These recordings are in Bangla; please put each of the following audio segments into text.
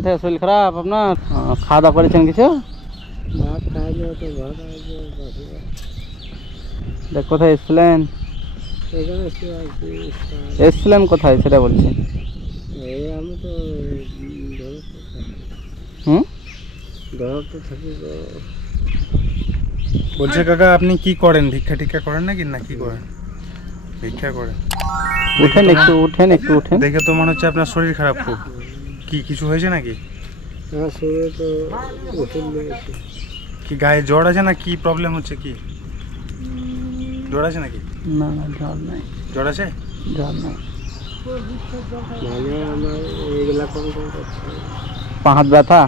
কবে শরীর খারাপ আপনার খাওয়া দাওয়া করেছেন কিছু? দেখ কোথায় এসছিলেন? এসছিলেন কোথায় সেটা বলছি। এই আমি তো হুম? বলছে কাকা আপনি কি করেন? ভিক্ষা টিক্ষা করেন নাকি? না কি করেন? ভিক্ষা করেন? উঠেন একটু উঠেন একটু উঠেন। দেখে তো মনে হচ্ছে আপনার শরীর খারাপ খুব। কি কিছু হয়েছে নাকি? আমার শরীরে তো ওষুধ লেগেছে কি গায়ে জ্বর আছে না কি প্রবলেম হচ্ছে কি? জ্বর আছে নাকি? না না জল নাই। জ্বর আছে? জল নাই। পা হাত ব্যথা?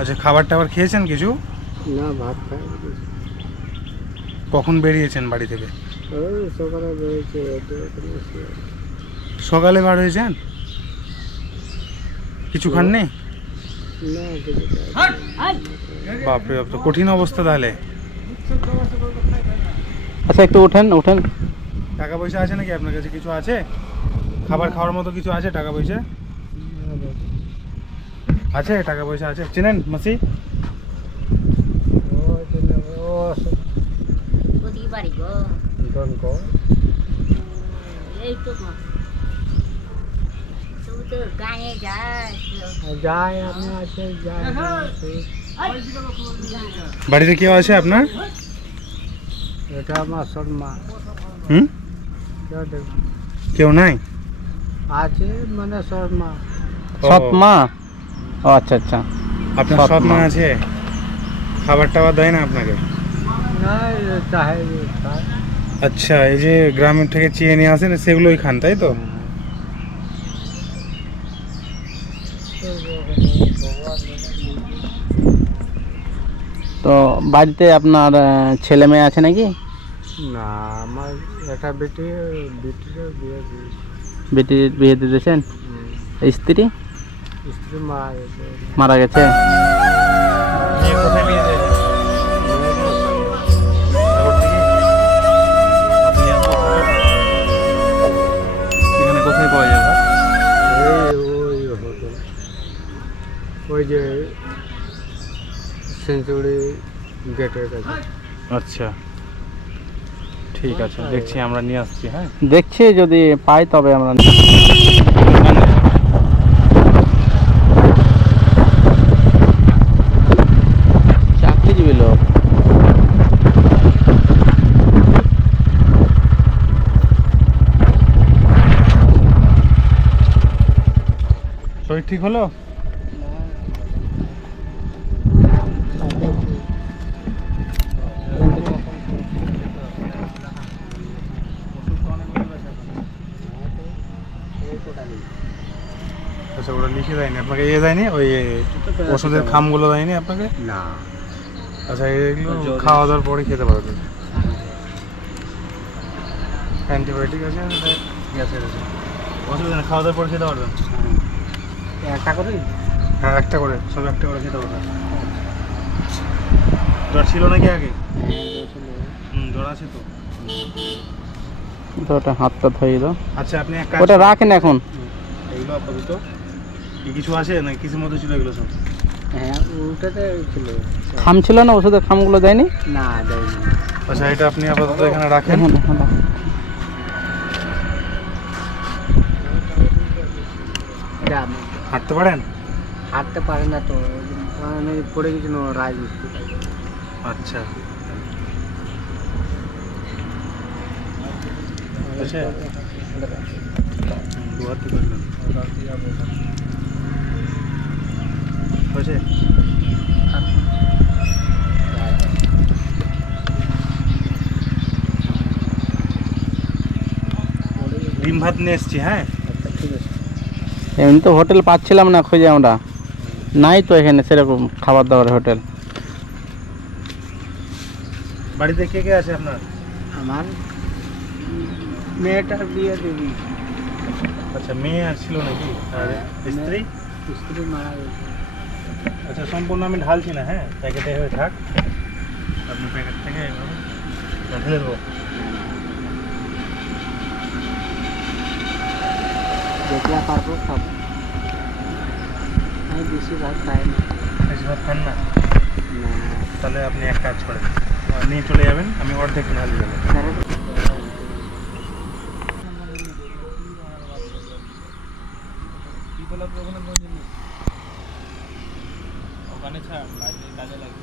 আচ্ছা খাবার টাবার খেয়েছেন কিছু? না ভাত খাই কখন বেরিয়েছেন বাড়ি থেকে? সকালে বেরিয়েছে। সকালে বার হয়েছেন? কিছু খাননি না বাপরে বাপ তো কঠিন অবস্থা তাহলে। আচ্ছা একটু উঠেন উঠেন টাকা পয়সা আছে নাকি আপনার কাছে? কিছু আছে? খাবার খাওয়ার মতো কিছু আছে টাকা পয়সা? আছে টাকা পয়সা আছে। চেনেন মাসি? ও জন্য ও কোথায় বাড়ি গো। ডন কো এই তো তো গায়ে যাস যায় আমি আছে যায় বাড়িতে কেউ আছে আপনার? এটা আমার শর্মা হুম? কেউ নাই? আছে মানে শর্মা ও, সৎ মা? ও আচ্ছা আচ্ছা। আপনার সৎ সৎ মা মা। আছে? খাবার টাবার দেয় না আপনাকে? আচ্ছা এই যে গ্রামের থেকে চেয়ে নিয়ে আসেন সেগুলোই খান তাই তো? তো বাড়িতে আপনার ছেলে মেয়ে আছে নাকি? না আমার একটা বেটি বেটিরও বিয়ে দিয়েছে। বেটির বিয়ে দিয়েছেন? স্ত্রী? স্ত্রী মারা গেছে। মারা গেছে? যে সেঞ্চুরি গেটের কাছে। আচ্ছা। ঠিক আছে দেখছি আমরা নিয়ে আসছি হ্যাঁ? দেখছি যদি পাই তবে আমরা চাকরিজীবী লোক। শরীর ঠিক হলো? আচ্ছা দেয়নি আপনাকে? ইয়ে দেয়নি? ওই ওষুধের খামগুলো দেয়নি আপনাকে? না। আচ্ছা এগুলো খাওয়া দাওয়ার পরে খেতে পারবেন অ্যান্টিবায়োটিক আছে গ্যাসের আছে? অসুবিধা নেই খাওয়া দাওয়ার পরে খেতে পারবেন। একটা করে? হ্যাঁ একটা করে সব একটা করে খেতে পারবেন। জ্বর ছিল নাকি আগে? হুম জ্বর আছে তো। ওটা হাতটা ধরিয়ে দাও। আচ্ছা আপনি এক ওটা রাখেন এখন। এগুলো আপাতত কি কিছু আছে না কিছুর মধ্যে ছিল এগুলো সব? হ্যাঁ ওটাতে ছিল। খাম ছিল না ওষুধের খামগুলো দেয়নি? না দেয়নি। আচ্ছা এটা আপনি আপাতত এখানে রাখেন। এখানে। এটা হাঁটতে পারেন? হাঁটতে পারে না তো মানে পড়ে গেছিল রাজমিস্ত্রি আচ্ছা। আচ্ছা দু হাত দিয়ে ধরলেন। হয়েছে? ডিম ভাত নিয়ে এসছি হ্যাঁ? ঠিক আছে এমনি তো হোটেল পাচ্ছিলাম না খুঁজে আমরা। নাই তো এখানে সেরকম খাবার দাবার হোটেল। বাড়িতে কে কে আছে আপনার? আমার মেয়েটার বিয়ে দিবি। আচ্ছা মেয়ে আর ছিল নাকি? আর স্ত্রী? স্ত্রী মারা গেছে। সম্পূর্ণ আমি ঢালছি না হ্যাঁ? প্যাকেটে হয়ে থাক। আপনি প্যাকেট থেকে এভাবে ঢেলে দেবো। যেগুলা পারব খাব আমি বেশিরভাগ খাই না। বেশিরভাগ খান না? না। তাহলে আপনি এক কাজ করেন। নিয়ে চলে যাবেন আমি অর্ধেক ঢালি দেবো কারণ ওখানে ছাড় কাজে লাগবে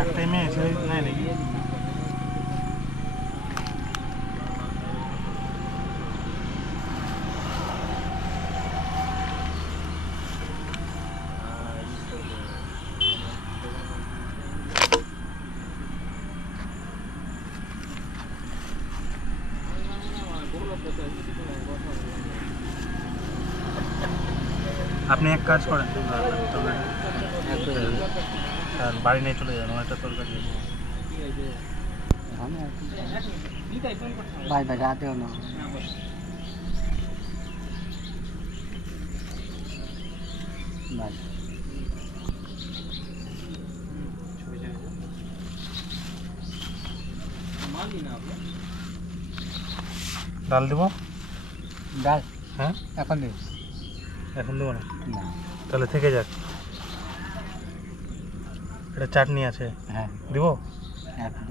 এক টাইমে এসে নাই নাকি আপনি এক কাজ করেন তবে আর বাড়ি নিয়ে চলে যাবেন অনেকটা তরকারি আছে। ভাই বাজাতে না। বাস ডাল দেবো? ডাল? হ্যাঁ? এখন নেই এখন দেবো না? না। তাহলে থেকে যাক। এটা চাটনি আছে হ্যাঁ দিব এখন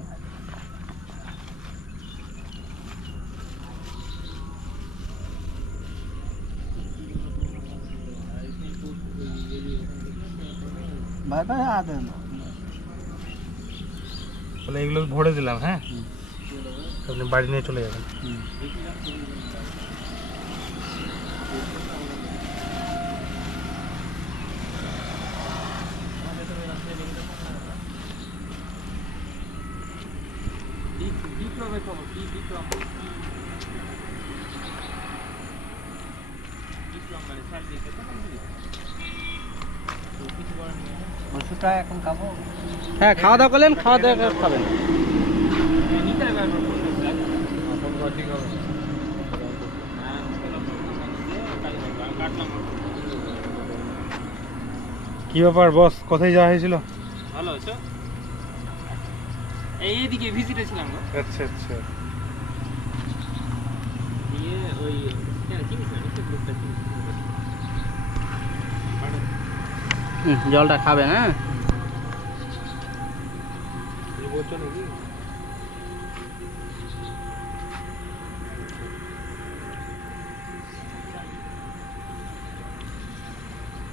ভাই ভাই আদে না তাহলে এগুলো ভরে দিলাম হ্যাঁ হুম। আপনি বাড়ি নিয়ে চলে যাবেন হুম। ওষুধটা এখন খাব? হ্যাঁ খাওয়া দাওয়া করলেন খাওয়া দাওয়া খাবেন। কি ব্যাপার বস? কোথায় যাওয়া হয়েছিল? ভালো আছো? এই এদিকে ভিজিটে ছিলাম আচ্ছা আচ্ছা। ওই হুম, জলটা খাবেন হ্যাঁ?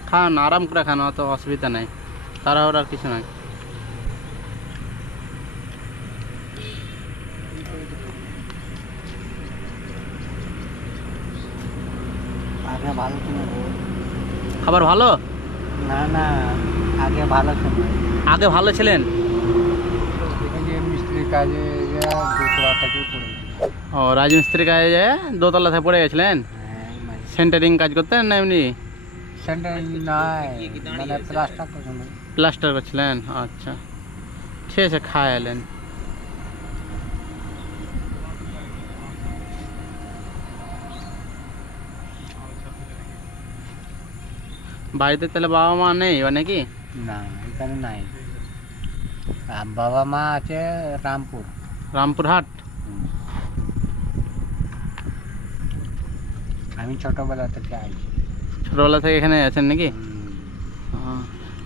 খান আরাম করে খান অত অসুবিধা নাই। তারা ওর আর কিছু নাই। আগে ভালো খাবার ভালো? না না আগে ভালো ছিল আগে ভালো ছিলেন? এই যে মিস্ত্রি কাজে দুতলা থেকে পড়ে ও রাজমিস্ত্রি কাজে যায় দোতলা থেকে পড়ে গেছিলেন? হ্যাঁ সেন্টারিং কাজ করতেন না এমনি? সেন্টার নাই মানে প্লাস্টার করছে প্লাস্টার করছিলেন? আচ্ছা। ঠিক আছে খায় বাড়িতে তাহলে বাবা মা নেই বা নাকি? না এখানে নাই। বাবা মা আছে রামপুর। রামপুরহাট আমি ছোটবেলা থেকে আইছি। ছোটবেলা থেকে এখানে আছেন নাকি?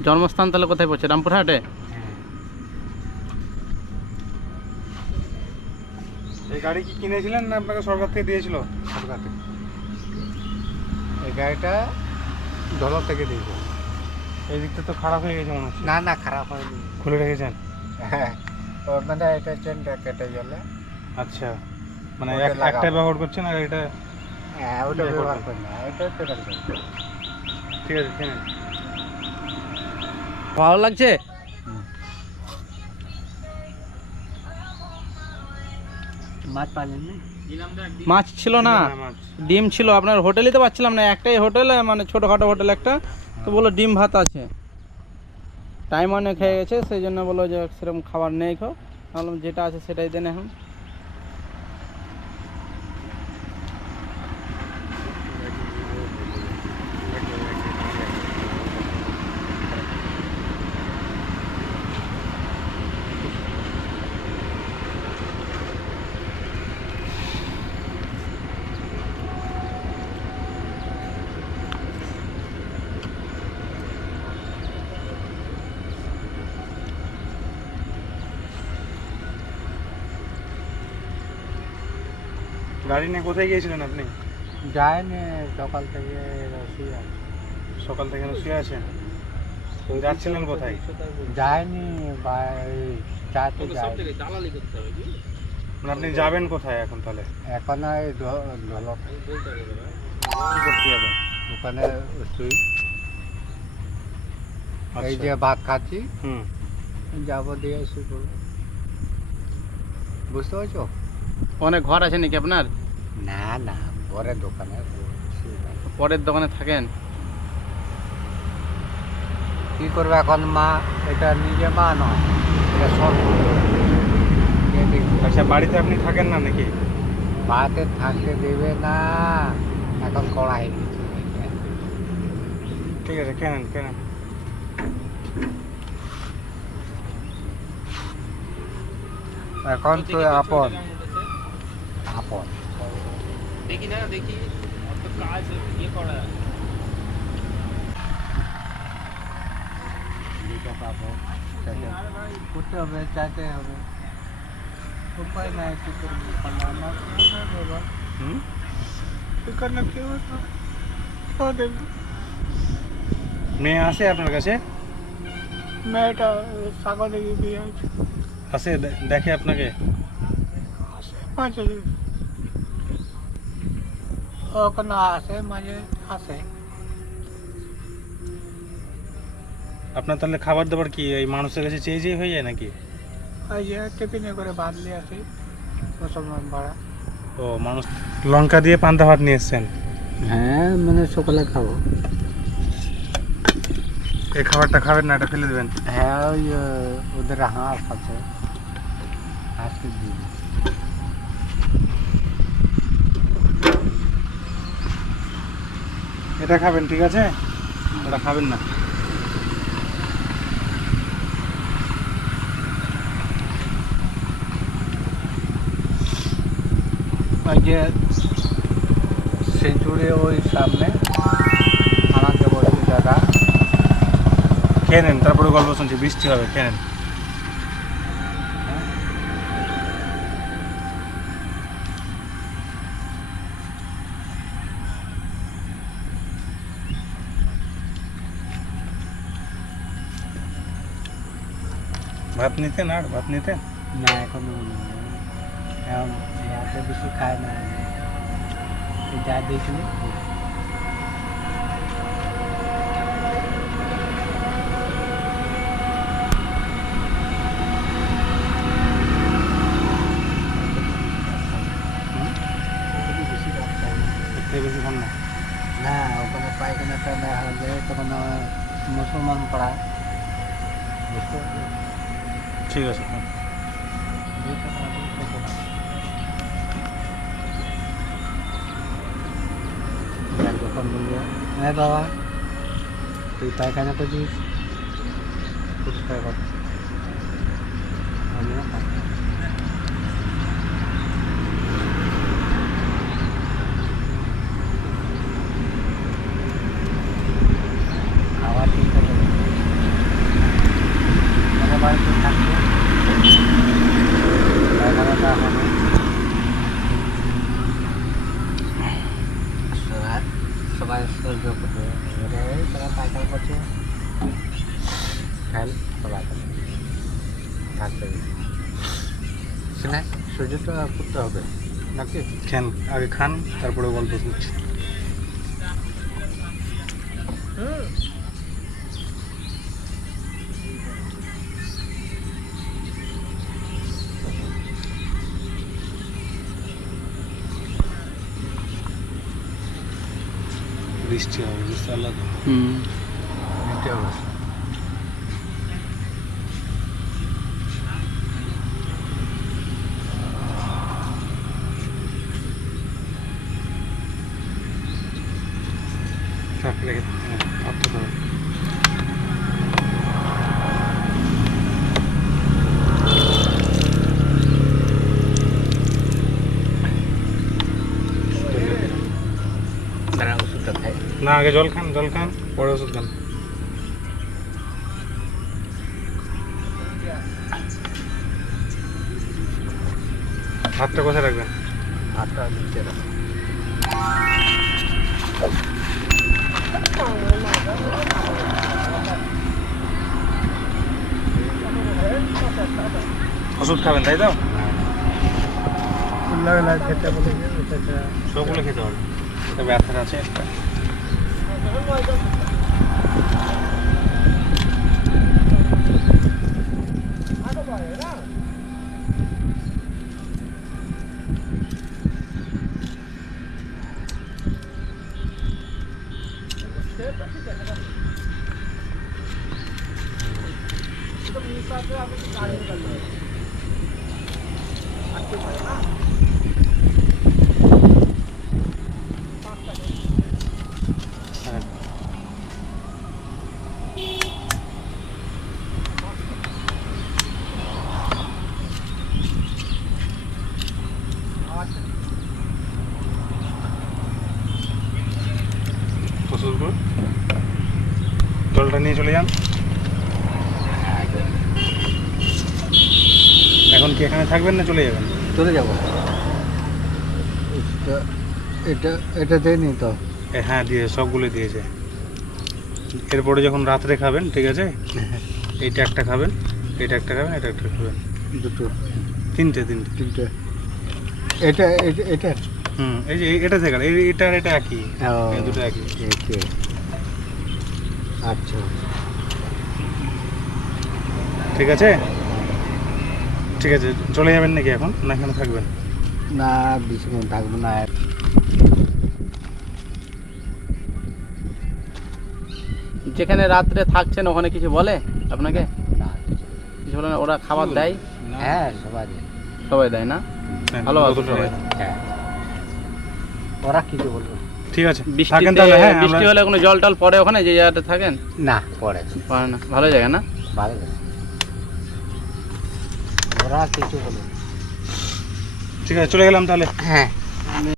জন্মস্থান তাহলে কোথায় পড়ছে? রামপুরহাটে হ্যাঁ। এই গাড়ি কি কিনেছিলেন না আপনাকে সরকার থেকে দিয়েছিল? সরকার থেকে। এই গাড়িটা দলর থেকে দিয়েছে এই দিকটা তো খারাপ হয়ে গেছে মনে হচ্ছে। না না খারাপ হয়নি। খুলে রেখেছেন? হ্যাঁ মানে এটা চেনটা কেটে গেলে। আচ্ছা মানে ওটা এক- লাগাবো। একটাই ব্যবহার করছেন আর এটা হ্যাঁ ওটা ইয়ে ব্যবহার। করি না করি ঠিক আছে কিনে নিন। ভালো লাগছে? মাছ পালেন না? মাছ ছিল না। ডিম ছিল। আপনার হোটেলই তো পাচ্ছিলাম না একটাই হোটেল মানে ছোটোখাটো হোটেল একটা। তো বলল ডিম ভাত আছে। টাইম অনেক হয়ে গেছে সেই জন্য বলল যে সেরকম খাবার নেই খো। বললাম যেটা আছে সেটাই দেন এখন। গাড়ি নিয়ে কোথায় গিয়েছিলেন আপনি? যায়নি সকাল থেকে শুয়ে আছে। সকাল থেকে শুয়ে আছেন যাচ্ছিলেন কোথায়? যায়নি চাতে মানে আপনি যাবেন কোথায় এখন তাহলে? এখন ঢ- ঢোলক। কি করতে যাবেন ওখানে শুই। এই আচ্ছা। যে ভাত খাচ্ছি। হুম। যাব দিয়ে শুই করব বুঝতে পারছ? অনেক ঘর আছে নাকি আপনার? না না পরের দোকানে পরের দোকানে থাকেন? কি করবে এখন মা? এটা নিজে মা নয় এটা সব আচ্ছা বাড়িতে আপনি থাকেন না নাকি? ভাতে থাকতে দেবে না এখন কড়াই ঠিক আছে কেনেন কেনেন। এখন তো ওদিকে আপন কেমন উঠেছে? আপন দেখি না দেখি অত কাজ ইয়ে করা দিতে পাবো সেটা করতে হবে চাইতে হবে উপায় নাই কি করব বানানো বাবা হুম এখানে কেউ মেয়ে আসে আপনার কাছে মেয়েটা সাগরে বিয়ে আছে আসে দে- দেখে আপনাকে মাঝে ওখানে আসে মাঝে আসে। আপনার তাহলে খাবার দাবার কি এই মানুষের কাছে চেয়ে চেয়ে হয়ে যায় নাকি? যে টিফিনে করে ভাত নিয়ে আসি মুসলমান ভাড়া। ও মানুষ লঙ্কা দিয়ে পান্তা ভাত নিয়ে এসছেন? হ্যাঁ মানে সকালে খাব। এই খাবারটা খাবেন না এটা ফেলে দেবেন? হ্যাঁ ওই ওদের হাঁস আছে। হাঁসকে দিই এটা খাবেন ঠিক আছে? ওটা খাবেন না। যে সেঞ্চুরি ওই সামনে আমাকে বলছি দাদা খেয়ে নেন তারপরে গল্প শুনছি বৃষ্টি হবে খেয়ে নেন। ভাত নিতেন আর ভাত নিতেন না এখন এখন ইয়াতে বেশি খায় না এই যা দিয়েছিলি বেশি ভাত খায় না। এর থেকে বেশি খান না না ওখানে পায়খানাটা না হলে তখন আহ, মুসলমান পাড়া বুঝতে পারলি? ঠিক আছে খাব। এবার যখন বলবে হ্যাঁ তুই পায়খানা করছিস পরিষ্কার কর আমিও খাব। খাওয়া ঠিক আছে মানে বাড়িতে থাকবে পায়খানাটা হবে সবাই সবাই সহ্য করবে তারা পায়খানা করছে। খেল সবাই হবে সিনে সহ্যটা করতে হবে। নাকি? খেন আগে খান তারপরে গল্প শুনছি বৃষ্টি হবে বুঝতে আলাদা হুম। হবে। থাক রেখে হ্যাঁ, ভাতটা দাও। তারা ওষুধটা খায় না আগে জল খান জল খান পরে ওষুধ খান। ভাতটা কোথায় রাখবেন? হাতটা নিচে ওষুধ খাবেন তাই তো? লাগলা খেতে বলে এটা সবগুলো খেতে হবে এটা ব্যথার আছে একটা হ্যাঁ। ওষুধ করুন জলটা নিয়ে চলে যান। এখন কি এখানে থাকবেন না চলে যাবেন? চলে যাব। এটা এটা দেয়নি তো। হ্যাঁ দিয়ে সবগুলো দিয়েছে। এরপরে যখন রাত্রে খাবেন ঠিক আছে? এইটা একটা খাবেন এটা একটা খাবেন এটা একটা খাবেন। দুটো। তিনটে তিনটে। তিনটে। এটা এটা হুম এই যে এটা থেকে এটা আর এটা একই। দুটো একই। একে। আচ্ছা। ঠিক আছে? ঠিক আছে চলে যাবেন নাকি এখন? না এখানে থাকবেন? না বেশিক্ষণ থাকব না। যেখানে রাত্রে থাকছেন ওখানে কিছু বলে আপনাকে? কিছু বলে না? ওরা খাবার দেয়? হ্যাঁ সবাই সবাই দেয় না? হ্যাঁ, ভালো আছে সবাই। হ্যাঁ। ওরা কিছু বলব ঠিক আছে। থাকেন তাহলে হ্যাঁ বৃষ্টি হলে কোনো জল টল পড়ে ওখানে যে জায়গাটা থাকেন? না পড়ে পড়ে না। ভালো জায়গা না? ভালো ওরা কিছু বলব ঠিক আছে চলে গেলাম তাহলে। হ্যাঁ।